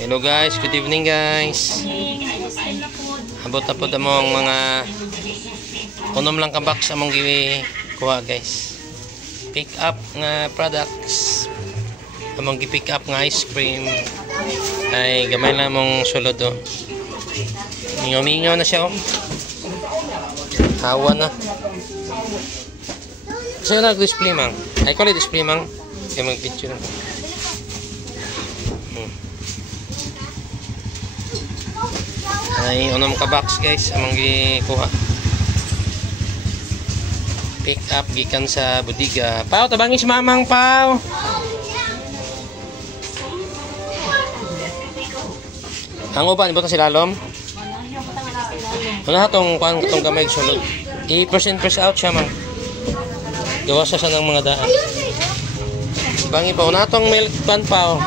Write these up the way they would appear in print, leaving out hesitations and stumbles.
Hello guys, good evening guys. Abot na po ang mga unom lang ka box among giwi kuha guys. Pick up nga products. Among gi-pick up nga ice cream. Ay gamay lang mong sulod oh. Mingaw-mingaw na siya oh. Hawa na. So nag-display mang. Ay call it display mang. Kaya mag-picture. Ay unom ka box guys among gikuha. Pick up gikan sa budiga. Pao tabangi si mamang pao. Ang uban ibutang silalom. Ano hatong kuan katong gamay sulod. I% out siya man. Gawa sa ng mga daan. Bangi pa una tong milk pan pao.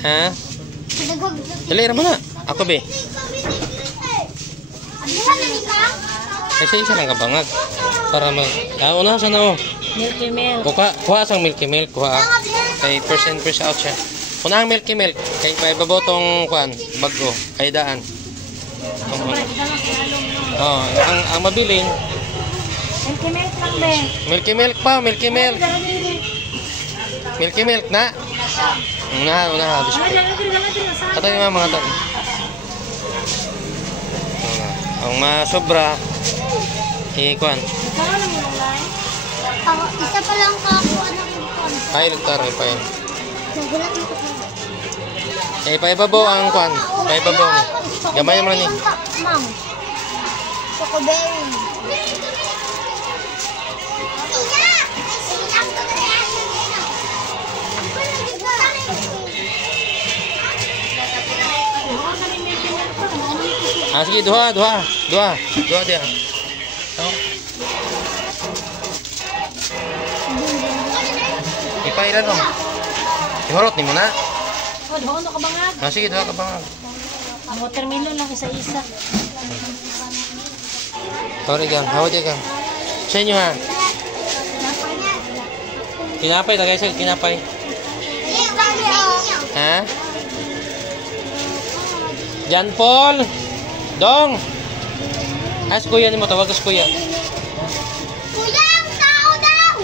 Ha? Dali ra mo na. Ako be. Kasi isa lang kabangag para mag una sa na oh. Milky Milk. Kuha sang Milky Milk kuha. Kay % out siya. Una ang Milky Milk kay paibabaw tong kuan bago kay daan. Oh, ang mabiling Milky Milk lang be. Milky Milk pa, Milky Milk. Milky Milk na. Una display. Ato yung mga tayo. Ang masobra ikuan. Isa pa lang kakuha ng ipon. Ay, nagtaray pa yan. Nagulat mo ko. Paibabaw ang kuan. Paibabaw ni. Gamay mo ni. Ma'am. Chocoberry. Ah, sige, dua dia. Oh. Ipailan mo. Ihorot ni mo na. Oh, doon ka bangag. Ah, sige, duha ka bangag. Ang watermelon lang isa-isa. Sorry gang, hawad ya gang. Sa inyo ha. Kinapay, tagay sa kinapay. Ha? Jan Paul. Dong. As kuya ni mo tawag as kuya. Kuya, ang tao daw.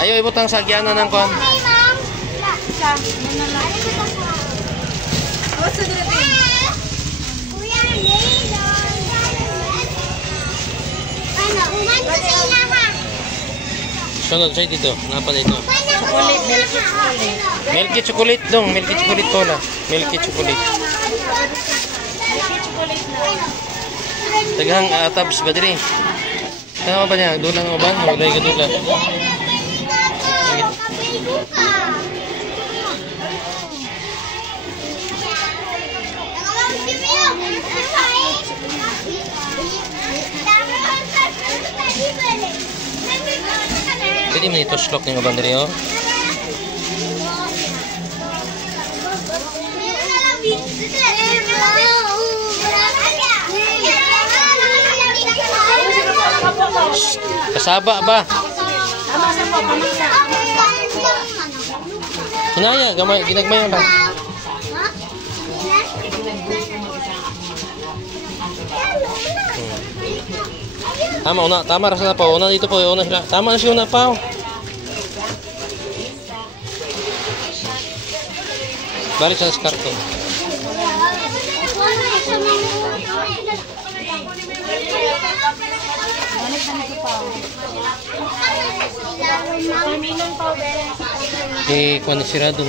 Ayo ibutang sagyanan ng kon. Hey, ma'am. Sa, muna lang. What's the thing? Kuya, ano, uman ko sa ilaha. Sunod sa dito. Napa dito. Chocolate, milky chocolate. Milky chocolate dong, milky chocolate tola. Milky chocolate. Milky chocolate na. Taghang tabs ba diri? Kano ba niya? Dulang mo ba? Wala ka dulang. Pwede mo nito slok ng ubang diri oh. Kasaba ba? Hinaya, gamay, ginagmayon lang. Tama, una, tama rasa na pa. Una dito po, una sila. Tama na siya una pa. Balik sa karton. Kuha ni sirado.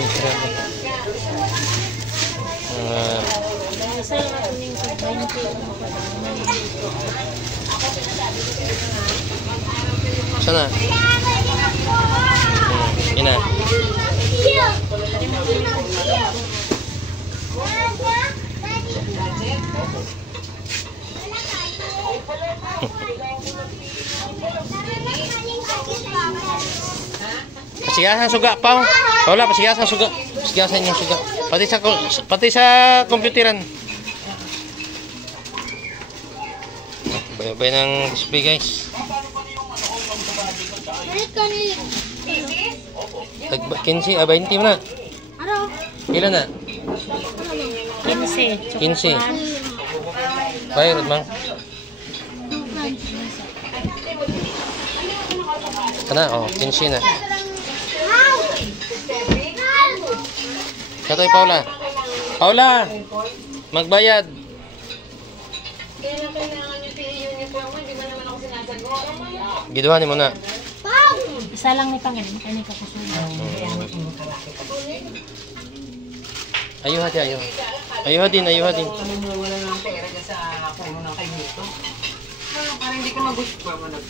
Sana. Ina. Pasigasan suga pa. Wala pasigasan suga. Pasigasan yung suga. Pati sa computeran. Bay-bay ng display guys. Balik ka ni. 15, 20 mo na. Ano? Ilan na? 15. 15. Bayad mang. Kana, oh, 15 na. Katoy Paula. Paula! Magbayad. Kailan kailangan yung PE uniform mo? Hindi ba naman ako sinasagot? Giduhanin mo na. Isa lang ni Pangin. Kaya ka kusunod. Ayuha din, ayuha. Ayuha din, ayuha din. Wala nang pera dyan sa puno ng kay Mito. Para hindi ka mag-gusto mo na.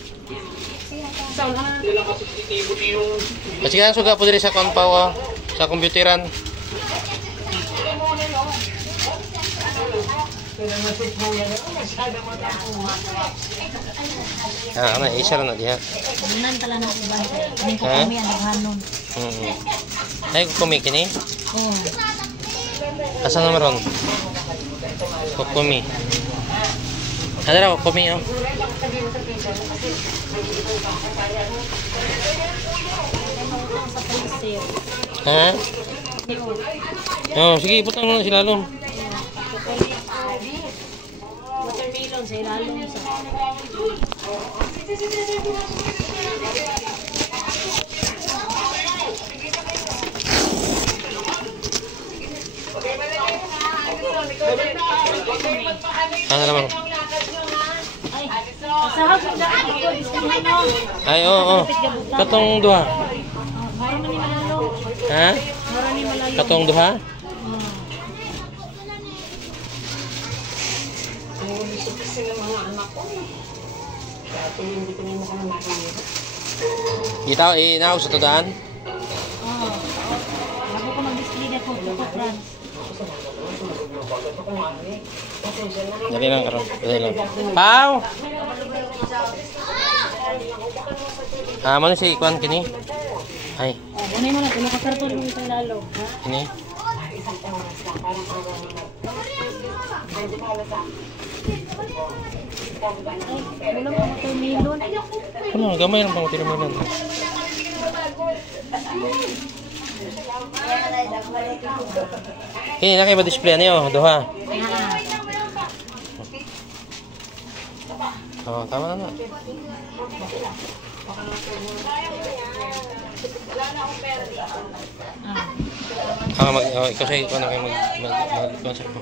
Kasi nga suga po diri sa konpaw, sa computeran. Ano, isa lang na diha. Bunan tala ng iba. Kaning ko kami ang naghanon. Ay, kukumi kini? Oo. Asa na meron? Kukumi. Ano na kukumi, oh? Sa freezer. Ha? Oh, sige, putang mo na si Lalong. Watermelon sa ilalong sa... Ano naman? Ay, sahag mo daan ako. Ay, oo. Katong duha. Mara man ni malalong. Ha? Mara ni malalong. Katong duha? Kasi ng mga anak ko. Dati hindi ko naman kami makikita. Gitaw, inaw sa tudaan. Oo. Bago ko mag-display na kung tukot Dali lang karon. Dali lang. Pau! Mo na si Ikwan kini. Ay, Ano mo na, kung nakakarton mo itong lalo. Ha? kini. Ay, ano lang mga watermelon. Ano, gamay lang pang tinamulan. Kini na kayo ma-display niyo, duha. Oh, tama na. Ikaw sa'yo, ikaw na kayo mag-concert mo.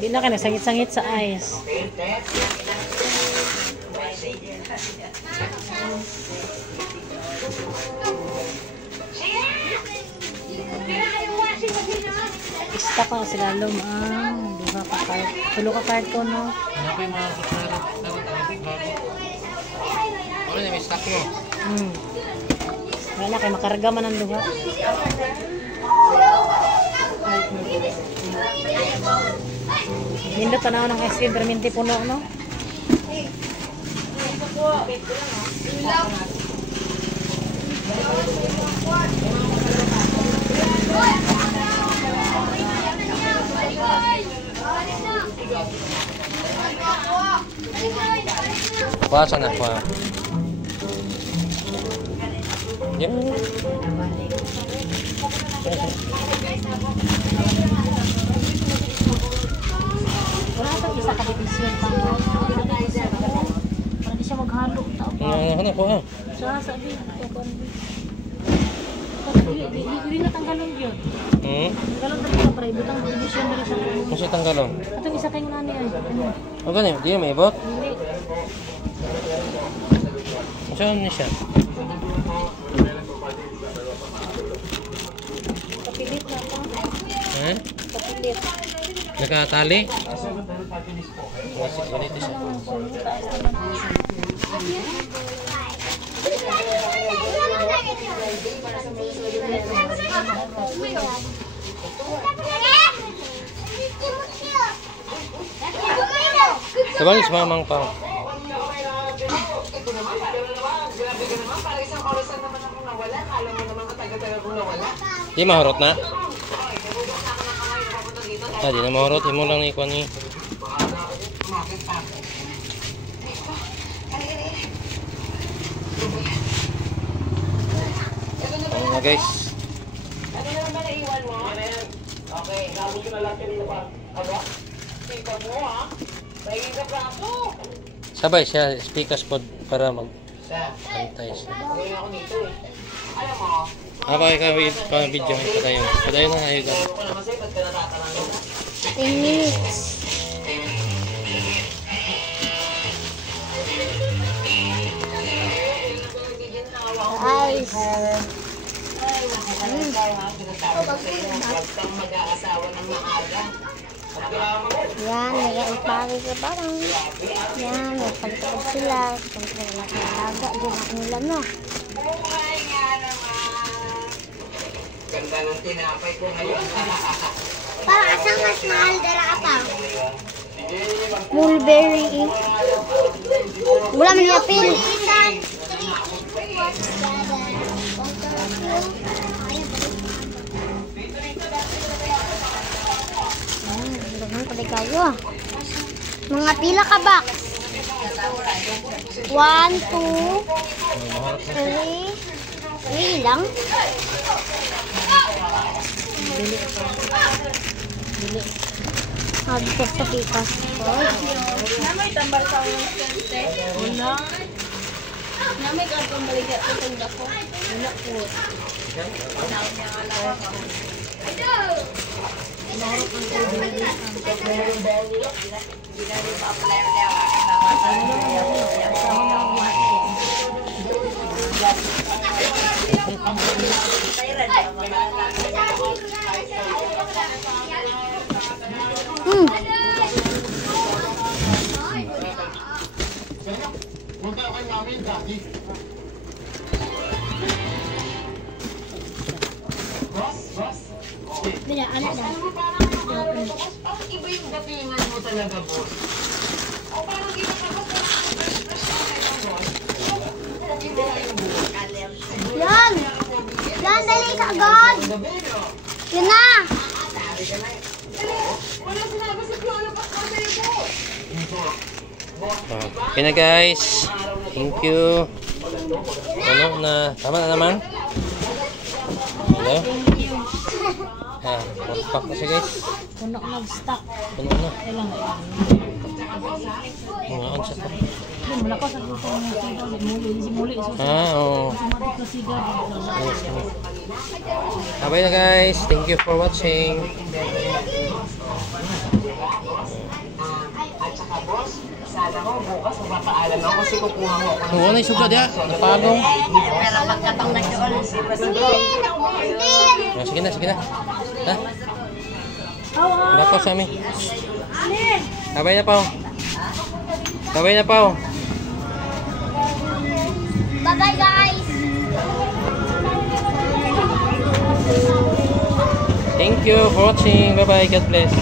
Di na ka nagsangit-sangit sa eyes. Ista pa sila lom ang duha ka card. Tulo ka card ko no. Ano pa yung mga kutsara? Ano na, may stock mo? Wala kay makarga man ang duha. Nindot tanaw ng ice cream perminti puno no. Kuha na, kuha. Yan. Wala ito isa ka division pang para di siya maghalo tao pa. Ano, kuha. Sabi ko di natanggalon yun. Tanggalon talaga para ibutang division dali sa ano. Kung siya tanggalon. Atong isa kay nani ay. O ganyan, di na may ibot. Hindi. Saan niya siya? Kapilit na to. Ha? Kapilit. Nakatali? Ulit siya. Sabalik sa mamang pa. Di mahurot na. Di na mahurot. Imo lang ni kuan ni. Ano na guys? Ano naman ba naiwan mo? Okay, gawin ko na lang kanina pa. Aba? Tika mo ha? Nahihirap lang ako. Sabay siya, speakers pod para mag-antay siya. Gawin ako dito eh. Alam mo, Pa-video padayon. Padayon na ayo. ayaw ko naman sa'yo, ba't ka natatanong? 10 minutes. Guys. Huwag kang mag-aasawa ng maaga. Yan, nag-iipari ka parang. Yan, may pagkakot sila. Siyempre, nakalaga. Diyan ako nila, no? Buhay nga naman. Ganda ng tinapay ko ngayon. Parang asang mas mahal dara pa. Mulberry. Wala man niya pil. Dagan pa kayo. Mga pila ka box? 1, 2, 3. 3 lang. Bili. Sabi ko sa pikas. Namay tambal sa ulang sente. Wala. Namay kartong balikat sa tanda ko. Wala po. Naon niya nga lang ako. Narot ang tubig. Hindi na rin pa-apply niya. Bila, anak dah. Parang iba yung datingan mo talaga, boss. O parang iba ka ba? Yan! Yan, dali ka agad! Yan na! Wala sinabi si Piolo pa sa sa'yo, boss. Okay na guys. Thank you. Ano na? Tama na naman? Hello? Pack na siya guys. Puno nag-stock. Puno na. Kailang Ngayon siya pa. wala ko sa dito ng sigaw. Muli. Oo. Sumatik na sigaw. Bye na guys. Thank you for watching. At saka, boss, sana ko bukas magpapaalam ako kasi kukuha mo ako. Oo, na suga dia. Napagong. Pero magkatong na doon. Sige na. Ha? Wala pa sa amin. Sabay na pa. Bye-bye, guys! Thank you for watching. Bye-bye. God bless.